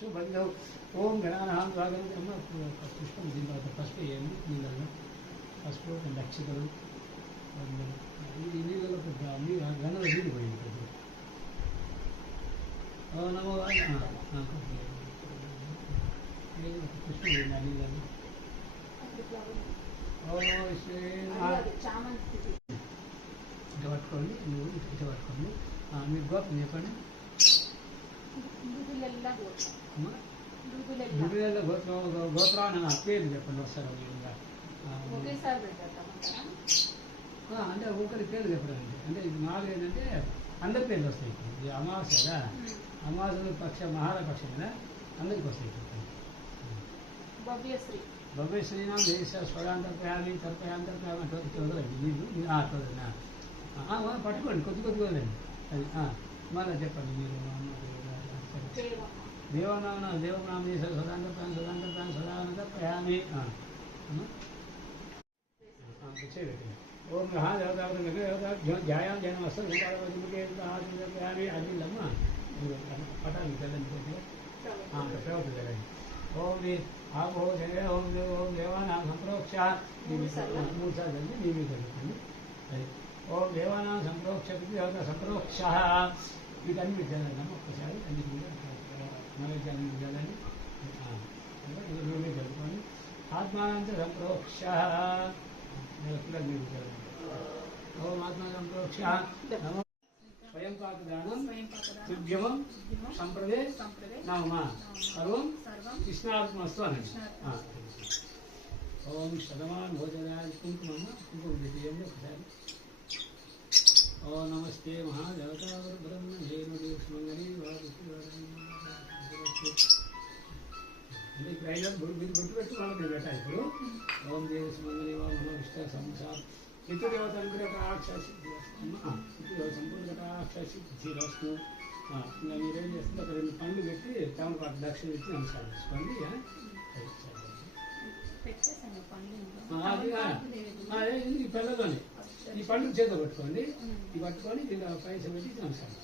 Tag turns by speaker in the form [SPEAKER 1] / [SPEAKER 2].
[SPEAKER 1] సుభంగౌ ఓం గణానాం స్వాగతం అమ్మ పుష్పం దీని తర్వాత ఫస్ట్ వేయండి నీళ్ళల్లో. పసుపు రెండు అక్షతలు రెండు ఈ నీళ్ళలో కొద్దిగా నీళ్ళు గంగలో నీళ్ళు పోయింది కొద్దిగా ఓ నమో ఆ, ఆ, కొద్దిగా. ఇది ఒక పుష్పం వేయండి ఆ నీళ్ళల్లో? ఓ నమో విష్ణువే నమః.
[SPEAKER 2] చామంతి
[SPEAKER 1] ఇటు పట్టుకోండి నువ్వు ఇటు ఇటు పట్టుకోండి. ఆ, మీ గోపం చెప్పండి
[SPEAKER 2] దుదులెల్ల గోత్రం.
[SPEAKER 1] గోత్రం గోత్రాన్ని నా పేరు చెప్పండి
[SPEAKER 2] ఒకేసారి
[SPEAKER 1] అంటే ఒకరి పేరు చెప్పండి అంటే ఇది మామూలుగా ఏంటంటే అందరి పేర్లు వస్తాయి ఇప్పుడు. ఇది అమావాస్య కదా? అమావాస్య పక్ష మహాల పక్షం కదా? అందరికి వస్తాయి
[SPEAKER 2] భవ్యశ్రీ.
[SPEAKER 1] భవ్య శ్రీనాథ్ దేశ స్వరాంతర్పయామి తర్పయాంతర్పయామి అంటే చదవండి. మీరు మీరు ఆ, పట్టుకోండి కొద్ది కొద్దిగా వదండి అది మళ్ళీ చెప్పండి మీరు. देव
[SPEAKER 2] नाम
[SPEAKER 1] देव नाम सदांत प्राण सदांत प्राण सदानंद प्रयामी। हाँ।, हाँ।, हाँ और कहाँ जाता है मैं जाता जाया जन्म असल प्रयामी आदमी लंबा पता नहीं चल तो। हाँ तो प्रयोग तो चले ओम
[SPEAKER 2] दे आप
[SPEAKER 1] हो जगह ओम देव ओम देवानाम संप्रोक्षा। मूर्सा जन्म नियमित ओम देवानाम संप्रोक्ष संप्रोक्षः। వీటన్ని చదవండి ఒక్కసారి అన్ని కూడా నైవేద్యాన్ని మీరు చదవండి ఆ, అంటే ఇది మీరు చదువుకోండి ఆత్మానంత సంప్రోక్ష పిల్లలు మీరు ఓం ఆత్మ సంప్రోక్ష నమో స్వయం పాకదానం
[SPEAKER 2] ఉద్యమం,
[SPEAKER 1] సంప్రదే నమ సర్వం కృష్ణాత్మస్తు. ఆ. ఓం శతమాన్ భోజనాయ కుంకుమమ్మ కుంకుమ పెట్టేయండి ఒకసారి ఓ నమస్తే మహాదేవతావర బ్రహ్మ జయనుడి సుమంగళి అంటే గురు మీరు గుర్తు పెట్టి వాళ్ళకి పెట్టాలి ఇప్పుడు ఓం దేవ సుమంగళి వా మనోవిష్ట సంసార్ పితృదేవ సంపూర్ణ కటాక్షి సిద్ధిరస్తు ఆ, ఇంకా మీరేం చేస్తుంది ఒక రెండు పండ్లు పెట్టి తమలపాటు దక్షిణ పెట్టి నమస్కారం చేసుకోండి? అది ఈ పిల్లలోనే ఈ పండుగ చేత పట్టుకోండి. ఈ పట్టుకొని దీనిలో పైసలు పెట్టి నమస్కారం